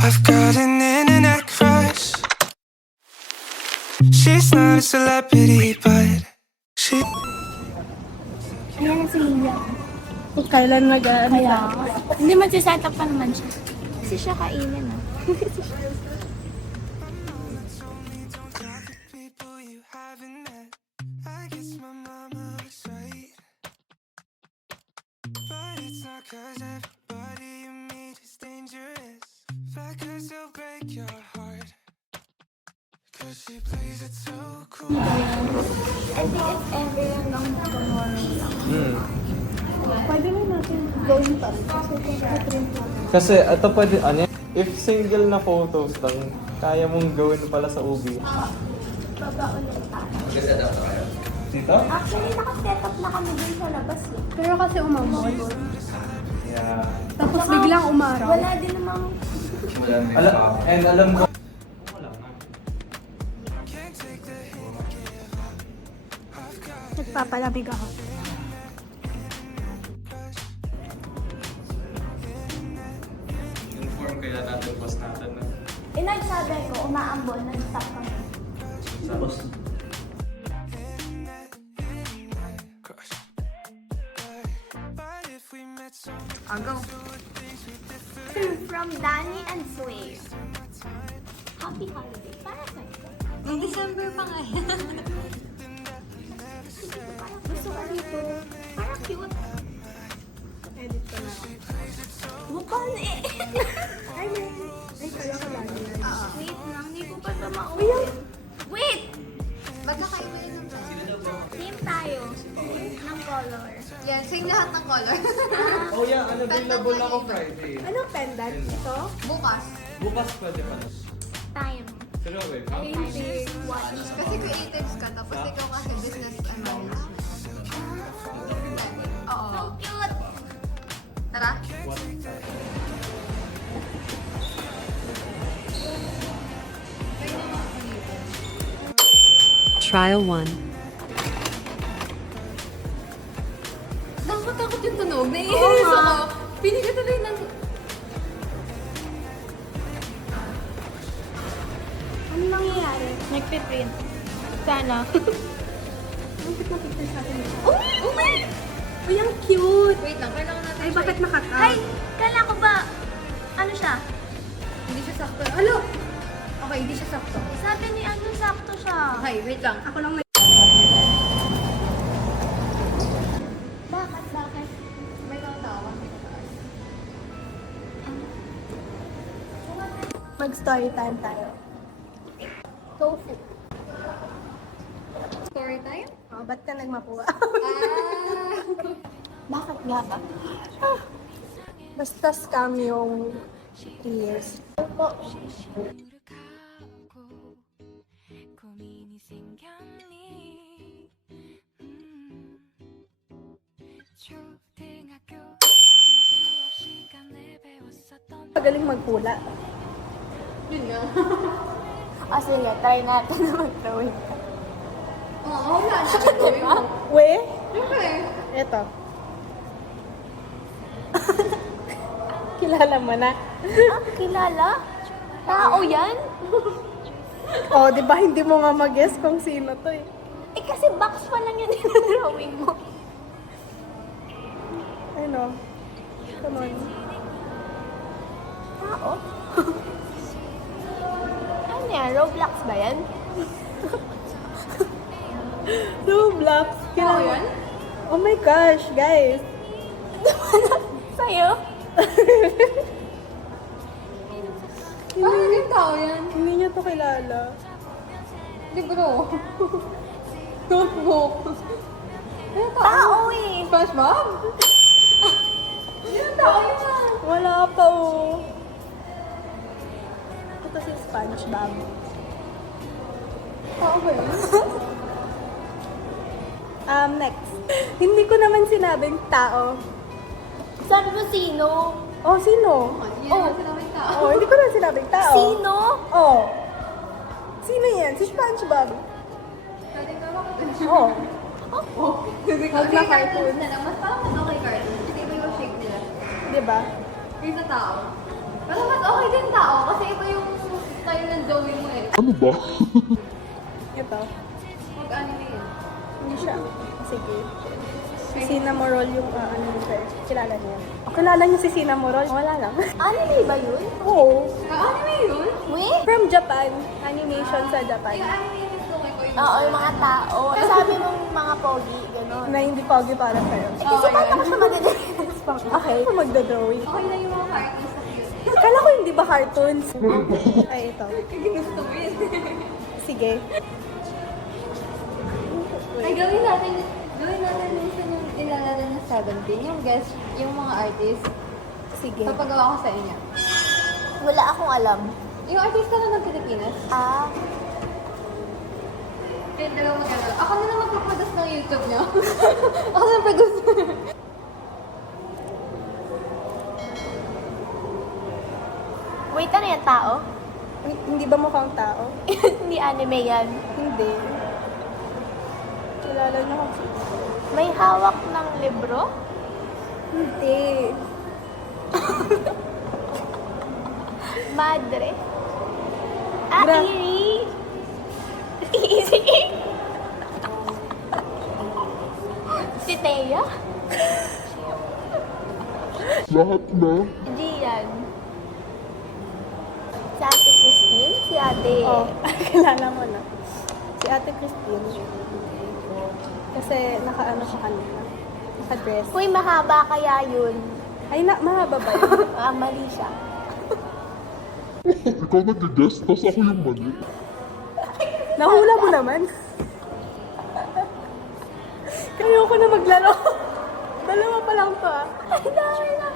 I've got an internet crush. She's not a celebrity, but she. Ayan si Lilia. Kung kailan Kaya, hindi mag-set up pa naman siya. Kasi siya kainin ah. People you haven't met. I guess my mama was right. But it's not 'cause everybody you meet is dangerous. But 'cause they'll break your heart. 'Cause she plays it so cool. I think it's every hanggang tomorrow lang. Pwede rin natin gawin pa rin. Kasi ito pwede, ano, if single na photos lang, kaya mong gawin pala sa ubi. Baba ulit tayo. Dito? Actually, naka-set up na kami dun sa labas eh. Pero kasi umamon. Yeah. Tapos biglang umaraw. Wala din namang... Alam ko. Nagpapalamig ako. Inform kaya natin post natin na. Nagsabi ko, umaambon, nag-stop kami. Tapos? Crush. But if we met so Go. From Danny and Sway. Happy holiday. Para sa'yo. Yung December pa nga yan. Gusto ko dito. Parang cute. Edit ko na. Mukha na eh. Ay, kaya ko lang yan. Wait lang, hindi ko pa ito maulit. Wait! Magkakaiba yun ng brand. Same tayo. Ng color. Yan, same lahat ng color. Oh yeah, available ako Friday. Anong pendant ito? Bukas. Bukas pwede pa. Time. Pero wait, Painting. Watch. Kasi creatives ka, tapos ikaw kasi business ano. Oo. So cute! Tara. Trial 1. Nakakatakot yung tunog. Naiinis ako. Pinig ko tuloy ng... Ano nangyayari? Nagpiprint. Sana. Bakit nakita sa atin? Uy! Uy! Uy, ang cute! Wait lang, kailangan natin Ay, bakit nakata? Ay! Kala ko ba, ano siya? Hindi siya sakto. Ano? Okay, hindi siya sakto. Sabi ni ano, sakto siya. Okay, wait lang. Ako lang may... Bakit? Bakit? May tawag. Mag-story time tayo. Tofu. Story time? Oh, ba't ka nagmakuha? Bakit nga ba? Basta scam yung 3 years. Opo. 고민이 생겼니? 초등학교 수업 시간에 배웠었던 Magaling magpula. Yun nga. Sige, try natin na mag-drawing. Oo, wala na. We? Siyempre. Eto. Kilala mo na. Ah, kilala? Tao yan? Oh, di ba hindi mo nga mag-guess kung sino to eh. Eh kasi box pa lang yan yung drawing mo. Ano? Come on. Tao? Ano yan? Roblox ba yan? Roblox. Kilala yan? Oh my gosh, guys. Sa'yo? Parang yung tao yan. Hindi niya to kilala. Libro. Notebook. Ano tao? Tao eh! SpongeBob? Yung tao yan. Wala pa oh. Ito si SpongeBob. Tao ba yun? Next. Hindi ko naman sinabing tao. Sabi mo sino? Oh, sino? Yan ang sinabing tao. Oh, hindi ko naman sinabing tao. Sino? Oh. Sino yan? Si SpongeBob. Pwede ka ba? Oh. Kasi Huwag na cartoon. na lang. Mas parang mas okay cartoon. Kasi iba yung shape nila. Di ba? Kaysa tao. Pero mas okay din tao. Kasi Ano ba? Ito. Mag-anime yun. Hindi siya. Sige. Si Cinnamoroll yung ano yun sir. Kilala niya. O, kilala niyo si Cinnamoroll? Wala lang. Anime ba yun? Oo. Anime yun? Wait. From Japan. Animation sa Japan. Yung anime yun ito kay Koy. Oo, yung mga tao. Sabi mong mga pogi, gano'n. Na hindi pogi para sa'yo. Kasi paano ko siya magagaling? Okay. Ako magdodrawing. Okay na yung mga characters na cute. Kala ko hindi ba cartoons? Ay, ito. Ginusto ko yun. Sige. Ay, gawin natin minsan yung ilalala ng 17, yung guest, yung mga artist. Sige. Papagawa ko sa inyo. Wala akong alam. Yung artista na ng Pilipinas, Ah, kaya dalawa mag-ano. Ako na lang magpaproduce ng YouTube niyo. Ako na producer. wait, ano yan, tao? Hindi ba mukhang tao? Hindi anime yan. Hindi. Kilala niyo kung sino. May hawak ng libro? Hindi. Madre? Ah, Gra- Iri. Easy. Si Thea? Lahat na? Gian. Si Ate Christine? Si Ate... Oh, kilala mo na. Si Ate Christine. Kasi naka-ano sa kanila. Naka-dress. Uy, mahaba kaya yun. Ay, mahaba ba yun? Ah, mali siya. Ikaw nag-guess, tapos ako yung mali. Nahula mo naman. Kayo ko na maglaro. Dalawa pa lang to ah. Ay, dami na.